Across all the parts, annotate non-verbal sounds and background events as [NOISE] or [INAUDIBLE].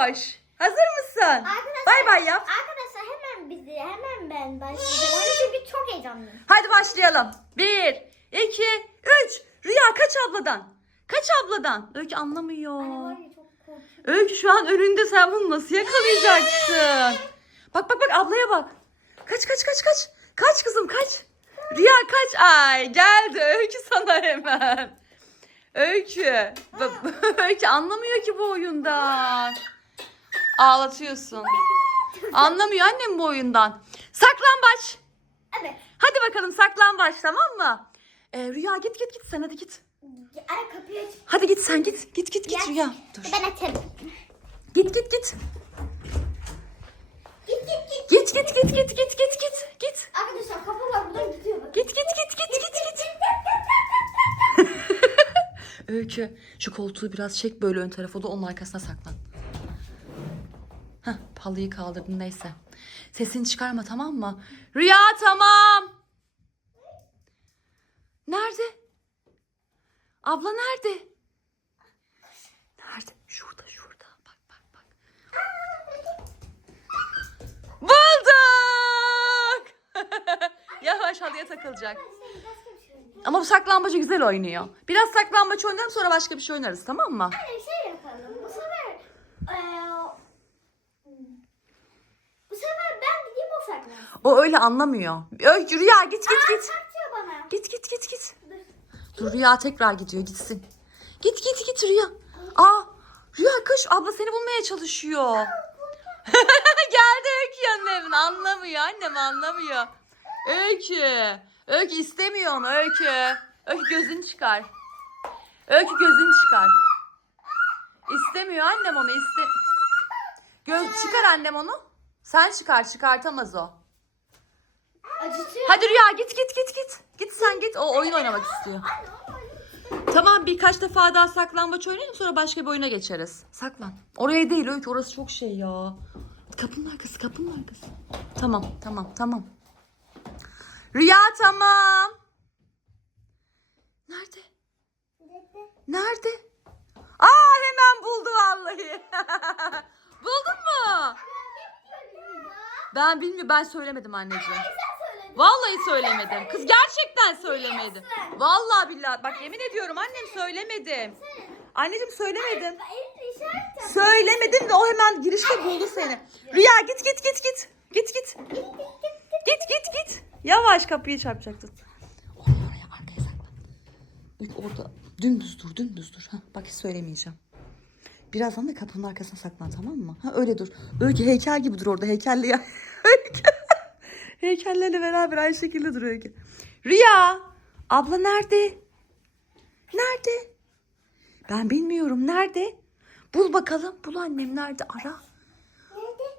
Minnoş. Hazır mısın? Arkadaşlar- Bay bay yap. Arkadaşlar hemen bizi hemen ben başlayacağım. Çünkü çok heyecanlıyım. Hadi başlayalım. Bir, iki, üç. Rüya kaç abladan? Kaç abladan? Öykü anlamıyor. Anne. Öykü şu an önünde sen bunu nasıl yakalayacaksın? [LAUGHS] Bak bak bak ablaya bak. Kaç kaç kaç kaç. Kaç kızım kaç. Rüya kaç. Ay geldi Öykü sana hemen. Öykü. [LAUGHS] Öykü anlamıyor ki bu oyundan. Ağlatıyorsun. Anlamıyor annem bu oyundan. Saklambaç. Evet. Hadi bakalım saklambaç tamam mı? Ee, Rüya git git git sen hadi git. Ay kapıyı aç. Hadi git sen git. Git git git Gel. Rüya. Dur. Ben açarım. Git git git. Git git git. Git git git git git git git git. Arkadaşlar kapı var buradan gidiyor bak. Git git git git git git. Öykü şu koltuğu biraz çek böyle ön tarafa da onun arkasına saklan. Heh, halıyı kaldırdın neyse. Sesini çıkarma tamam mı? Rüya tamam. Nerede? Abla nerede? Nerede? Şurada şurada. Bak bak bak. Bulduk. [LAUGHS] Yavaş halıya takılacak. Ama bu saklambacı güzel oynuyor. Biraz saklambaç oynayalım sonra başka bir şey oynarız tamam mı? Hadi bir şey yapalım. Bu sefer eee, bu sefer ben gideyim o öyle anlamıyor. Öykü Rüya git git git. Çarpıyor bana. Git git git git. Dur. Dur Rüya tekrar gidiyor gitsin. Git git git Rüya. Aa Rüya kış abla seni bulmaya çalışıyor. [LAUGHS] Geldi Öykü yanına evine anlamıyor annem anlamıyor. Öykü. Öykü istemiyor onu Öykü. Öykü gözünü çıkar. Öykü gözünü çıkar. İstemiyor annem onu iste. Göz çıkar annem onu. Sen çıkar çıkartamaz o. Acıtıyor. Hadi Rüya git git git git. Git sen git. O oyun oynamak istiyor. Tamam birkaç defa daha saklambaç oynayalım sonra başka bir oyuna geçeriz. Saklan. Oraya değil Öykü orası çok şey ya. Kapının arkası kapının arkası. Tamam tamam tamam. Rüya tamam. Nerede? Nerede? Aa hemen buldu vallahi. [LAUGHS] Buldun mu? Ben bilmiyorum ben söylemedim anneciğim. Vallahi söylemedim. Kız gerçekten söylemedim. Vallahi billahi bak yemin ediyorum annem söylemedim. Anneciğim söylemedim. Söylemedim de o hemen girişte buldu seni. Rüya git git git git. Git git. Git git git. Yavaş kapıyı çarpacaktın. Oraya oraya arkaya saklan. Orada dümdüz dur dümdüz dur. Ha, bak hiç söylemeyeceğim. Birazdan da kapının arkasına saklan tamam mı? Ha öyle dur. Öykü heykel gibi dur orada heykelli ya. [LAUGHS] Heykellerle beraber aynı şekilde dur Öykü. Rüya. Abla nerede? Nerede? Ben bilmiyorum. Nerede? Bul bakalım. Bul annem nerede? Ara.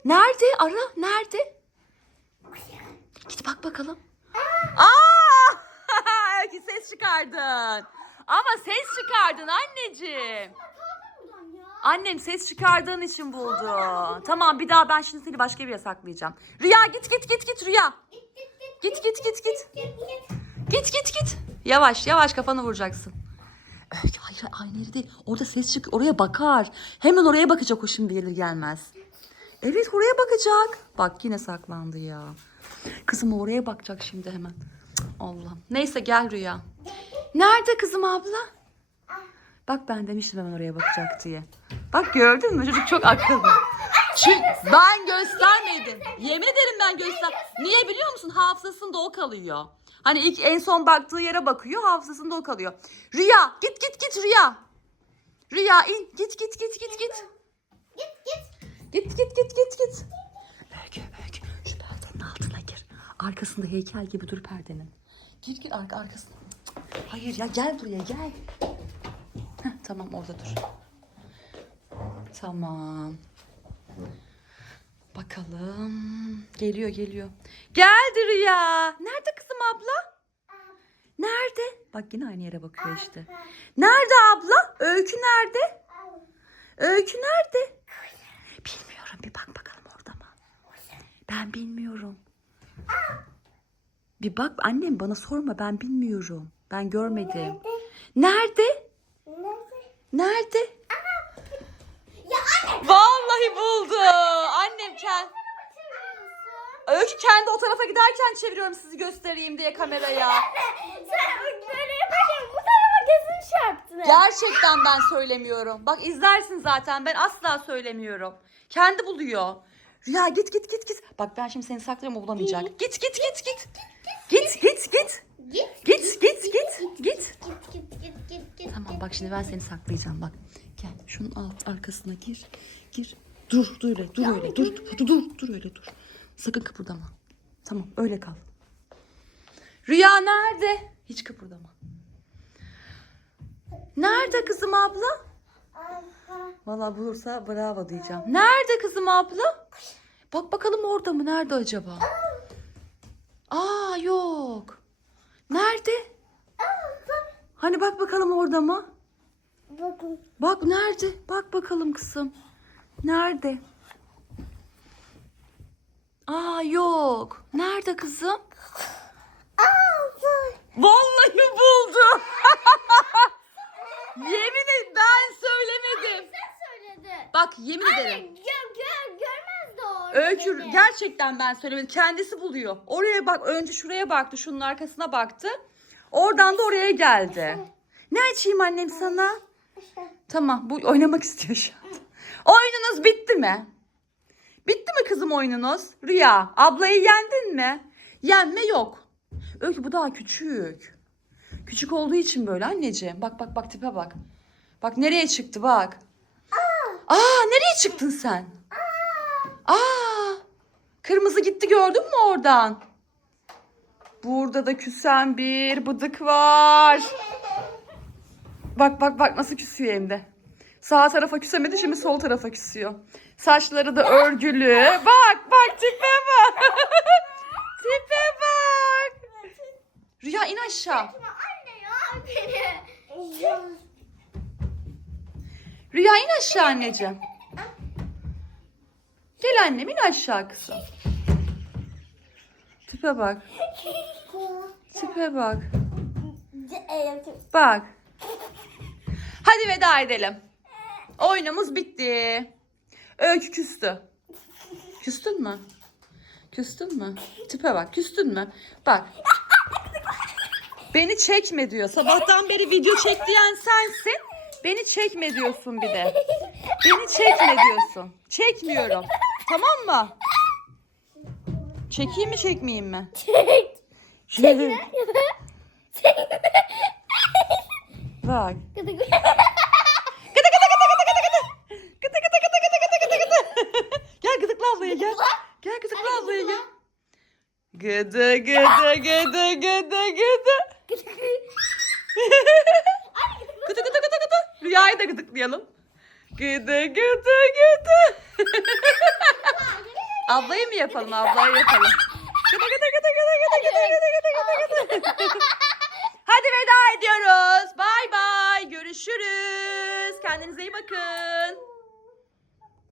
Nerede? Ara. Nerede? Git bak bakalım. Aa! Öykü [LAUGHS] ses çıkardın. Ama ses çıkardın anneciğim. Annem ses çıkardığın için buldu. Tamam bir daha ben şimdi seni başka bir yere saklayacağım. Rüya git git git git Rüya. Git git git. Git git git git. Yavaş yavaş kafanı vuracaksın. Öykü hayır aynı yeri değil. Orada ses çık oraya bakar. Hemen oraya bakacak o şimdi gelir gelmez. Evet oraya bakacak. Bak yine saklandı ya. Kızım oraya bakacak şimdi hemen. Allah'ım. Neyse gel Rüya. Nerede kızım abla? Bak ben demiştim hemen oraya bakacak diye. Bak gördün mü çocuk çok akıllı. Çünkü ben göstermedim. Yemin ederim ben göster. Niye biliyor musun? Hafızasında o kalıyor. Hani ilk en son baktığı yere bakıyor, hafızasında o kalıyor. Rüya, git git git Rüya. Rüya in, git git git git git. Git git. Git git git git git. Öykü, öykü. Şu perdenin altına gir. Arkasında heykel gibi dur perdenin. Gir gir arka arkasına. Hayır ya gel buraya gel. Heh, tamam orada dur. Tamam. Bakalım. Geliyor geliyor. Geldi Rüya. Nerede kızım abla? Nerede? Bak yine aynı yere bakıyor işte. Nerede abla? Öykü nerede? Öykü nerede? Bilmiyorum bir bak bakalım orada mı? Ben bilmiyorum. Bir bak annem bana sorma ben bilmiyorum. Ben görmedim. Nerede? Nerede? Ya Vallahi buldu. Annem kend... Öykü kendi o tarafa giderken çeviriyorum sizi göstereyim diye kameraya. [LAUGHS] Sen böyle yaparken bu tarafa gözün çarptı. Gerçekten ben söylemiyorum. Bak izlersin zaten ben asla söylemiyorum. Kendi buluyor. Rüya git git git git. Bak ben şimdi seni saklıyorum o bulamayacak. Git git git git. Git git git. Git. Git git git. Git. Git git git git git. Tamam bak şimdi ben seni saklayacağım bak. Gel şunun alt arkasına gir. Gir. Dur dur öyle dur öyle dur dur dur dur, dur öyle dur. Sakın kıpırdama. Tamam öyle kal. Rüya nerede? Hiç kıpırdama. Nerede kızım abla? Vallahi bulursa bravo diyeceğim. Nerede kızım abla? Bak bakalım orada mı? Nerede acaba? Aa yok. Nerede? Hani bak bakalım orada mı? Bakın. Bak nerede? Bak bakalım kızım. Nerede? Aa yok. Nerede kızım? Vallahi buldum. [LAUGHS] Yemin et ben söylemedim. Sen söyledin. Bak yemin Anne ederim. gör, gör, görmez de o. Öykü beni. gerçekten ben söylemedim. Kendisi buluyor. Oraya bak önce şuraya baktı. Şunun arkasına baktı. Oradan da oraya geldi. Ne açayım annem sana? Tamam bu oynamak istiyor şu an. Oyununuz bitti mi? Bitti mi kızım oyununuz? Rüya ablayı yendin mi? Yenme yok. Öykü bu daha küçük. Küçük olduğu için böyle anneciğim. Bak bak bak tipe bak. Bak nereye çıktı bak. Aa nereye çıktın sen? Aa kırmızı gitti gördün mü oradan? Burada da küsen bir bıdık var. Bak bak bak nasıl küsüyor hem de. Sağ tarafa küsemedi şimdi sol tarafa küsüyor. Saçları da örgülü. Bak bak tipe bak. [LAUGHS] tipe bak. Rüya in aşağı. Rüya in aşağı anneciğim. Gel annem in aşağı kızım. Tipe bak. Tipe bak. Bak. Hadi veda edelim. Oyunumuz bitti. Öykü küstü. Küstün mü? Küstün mü? Tipe bak. Küstün mü? Bak. Beni çekme diyor. Sabahtan beri video çek diyen sensin. Beni çekme diyorsun bir de. Beni çekme diyorsun. Çekmiyorum. Tamam mı? Çekeyim mi çekmeyeyim mi? Çek. Bak. Gıdı gıdı gıdı gıdı gıdı. Gel gıdıkla ablaya gel. Gel gıdıkla ablaya gel. Gıdı gıdı gıdı gıdı gıdı. Gıdı gıdı gıdı gıdı. Rüyayı da gıdıklayalım. Gıdı gıdı gıdı. Ablayı mı yapalım? Ablayı yapalım. Gıda gıda gıda gıda gıda gıda gıda gıda gıda gıda. [LAUGHS] Hadi veda ediyoruz. Bay bay. Görüşürüz. Kendinize iyi bakın.